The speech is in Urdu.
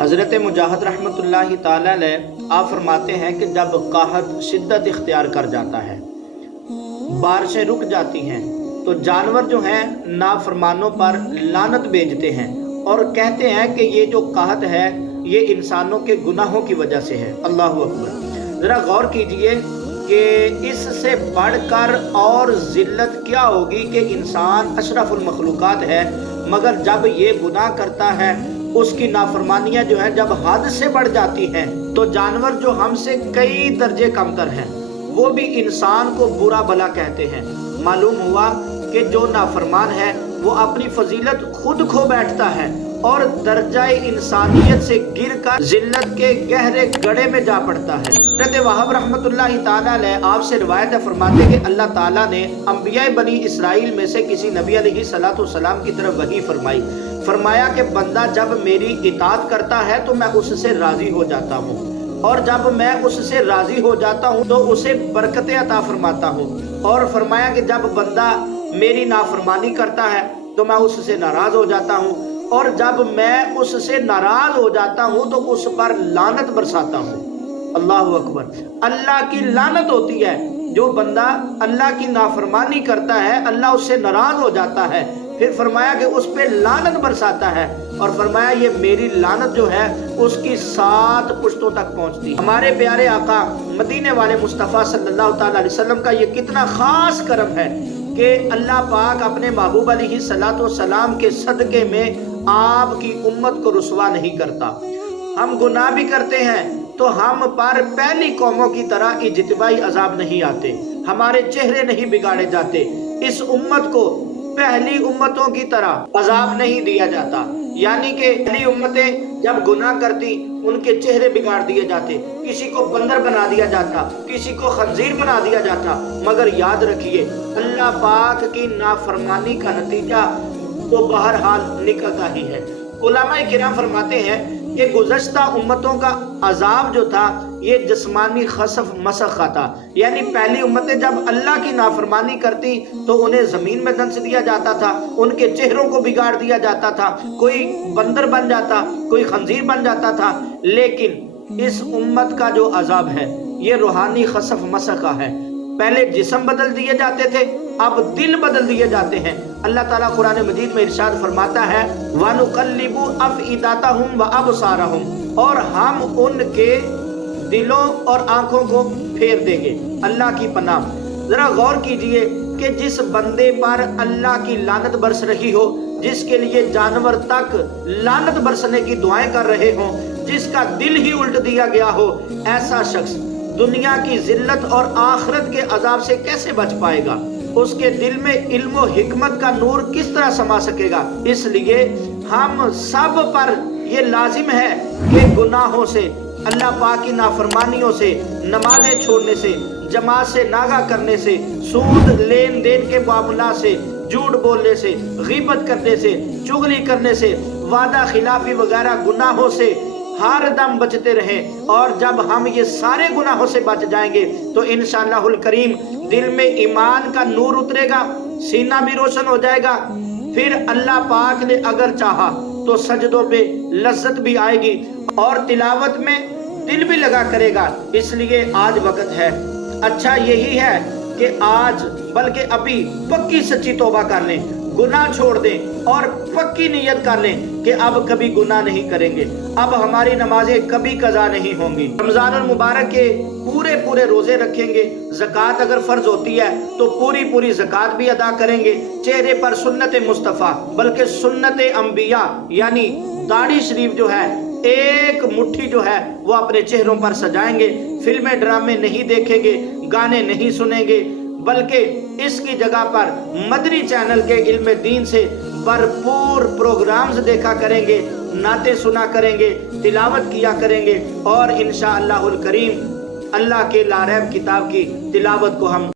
حضرت مجاہد رحمۃ اللہ تعالی علیہ آپ فرماتے ہیں کہ جب قحط شدت اختیار کر جاتا ہے، بارشیں رک جاتی ہیں، تو جانور جو ہیں نافرمانوں پر لعنت بھیجتے ہیں اور کہتے ہیں کہ یہ جو قحط ہے یہ انسانوں کے گناہوں کی وجہ سے ہے۔ اللہ اکبر۔ ذرا غور کیجئے کہ اس سے بڑھ کر اور ذلت کیا ہوگی کہ انسان اشرف المخلوقات ہے، مگر جب یہ گناہ کرتا ہے، اس کی نافرمانیاں جو ہیں جب حد سے بڑھ جاتی ہیں، تو جانور جو ہم سے کئی درجے کمتر ہیں وہ بھی انسان کو برا بھلا کہتے ہیں۔ معلوم ہوا کہ جو نافرمان ہے وہ اپنی فضیلت خود کھو بیٹھتا ہے اور درجہ انسانیت سے گر کر ذلت کے گہرے گڑھے میں جا پڑتا ہے۔ حضرت وہاب رحمۃ اللہ تعالیٰ علیہ آپ سے روایت ہے، فرماتے کہ اللہ تعالیٰ نے انبیاء بنی اسرائیل میں سے کسی نبی علیہ السلام کی طرف وحی فرمایا کہ بندہ جب میری اطاعت کرتا ہے تو میں اس سے راضی ہو جاتا ہوں، اور جب میں اس سے راضی ہو جاتا ہوں تو اسے برکتیں عطا فرماتا ہوں، اور فرمایا کہ جب بندہ میری نافرمانی کرتا ہے تو میں اس سے ناراض ہو جاتا ہوں، اور جب میں اس سے ناراض ہو جاتا ہوں تو اس پر لعنت برساتا ہوں۔ اللہ اکبر۔ اللہ کی لعنت ہوتی ہے، جو بندہ اللہ کی نافرمانی کرتا ہے اللہ اس سے ناراض ہو جاتا ہے، پھر فرمایا کہ اس پہ لعنت برساتا ہے، اور فرمایا یہ میری لعنت جو ہے اس کی 7 پشتوں تک پہنچتی ہے۔ ہمارے پیارے آقا مدینے والے مصطفیٰ صلی اللہ تعالیٰ علیہ وسلم کا یہ کتنا خاص کرم ہے کہ اللہ پاک اپنے محبوب علیہ السلام کے صدقے میں آپ کی امت کو رسوا نہیں کرتا۔ ہم گناہ بھی کرتے ہیں تو ہم پر پہلی قوموں کی طرح اجتماعی عذاب نہیں آتے، ہمارے چہرے نہیں بگاڑے جاتے، اس امت کو پہلی امتوں کی طرح عذاب نہیں دیا جاتا، یعنی کہ پہلی امتیں جب گناہ کرتی ان کے چہرے بگاڑ دیے جاتے، کسی کو بندر بنا دیا جاتا، کسی کو خنزیر بنا دیا جاتا، مگر یاد رکھیے اللہ پاک کی نافرمانی کا نتیجہ تو بہرحال نکلتا ہی ہے۔ علماء کرام فرماتے ہیں کہ گزشتہ امتوں کا عذاب جو تھا یہ جسمانی خسف مسخ کا تھا، یعنی پہلی امتیں جب اللہ کی نافرمانی کرتی تو انہیں زمین میں دنس دیا جاتا تھا، ان کے چہروں کو بگاڑ دیا جاتا تھا، کوئی بندر بن جاتا، کوئی خنزیر بن جاتا تھا، لیکن اس امت کا جو عذاب ہے یہ روحانی خسف مسخ کا ہے۔ پہلے جسم بدل دیے جاتے تھے، اب دل بدل دیے جاتے ہیں۔ اللہ تعالیٰ قرآن مجید میں ارشاد فرماتا ہے وَنُقَلِّبُ أَفْئِدَتَهُمْ وَأَبْصَارَهُمْ، اور ہم ان کے دلوں اور آنکھوں کو پھیر دیں گے۔ اللہ کی پناہ۔ ذرا غور کیجئے کہ جس بندے پر اللہ کی لعنت برس رہی ہو، جس کے لیے جانور تک لعنت برسنے کی دعائیں کر رہے ہوں، جس کا دل ہی الٹ دیا گیا ہو، ایسا شخص دنیا کی ذلت اور آخرت کے عذاب سے کیسے بچ پائے گا؟ اس کے دل میں علم و حکمت کا نور کس طرح سما سکے گا؟ اس لیے ہم سب پر یہ لازم ہے کہ گناہوں سے، اللہ پاک کی نافرمانیوں سے، نمازیں چھوڑنے سے، جماعت سے ناغہ کرنے سے، سود لین دین کے معاملات سے، جھوٹ بولنے سے، غیبت کرنے سے، چغلی کرنے سے، وعدہ خلافی وغیرہ گناہوں سے ہر دم بچتے رہیں، اور جب ہم یہ سارے گناہوں سے بچ جائیں گے تو انشاءاللہ الکریم دل میں ایمان کا نور اترے گا، سینہ بھی روشن ہو جائے گا، پھر اللہ پاک نے اگر چاہا تو سجدوں پہ لذت بھی آئے گی اور تلاوت میں دل بھی لگا کرے گا۔ اس لیے آج وقت ہے، اچھا یہی ہے کہ آج بلکہ ابھی پکی سچی توبہ کر لیں، گناہ چھوڑ دیں اور پکی نیت کر لیں کہ اب کبھی گناہ نہیں کریں گے، اب ہماری نمازیں کبھی قضا نہیں ہوں گی، رمضان المبارک کے پورے روزے رکھیں گے، زکوٰۃ اگر فرض ہوتی ہے تو پوری زکوٰۃ بھی ادا کریں گے، چہرے پر سنت مصطفیٰ بلکہ سنت انبیاء یعنی داڑھی شریف جو ہے ایک مٹھی جو ہے وہ اپنے چہروں پر سجائیں گے، فلمیں ڈرامے نہیں دیکھیں گے، گانے نہیں سنیں گے، بلکہ اس کی جگہ پر مدنی چینل کے علم دین سے بھرپور پروگرامز دیکھا کریں گے، نعتیں سنا کریں گے، تلاوت کیا کریں گے، اور انشاءاللہ الکریم اللہ کے لا ریب کتاب کی تلاوت کو ہم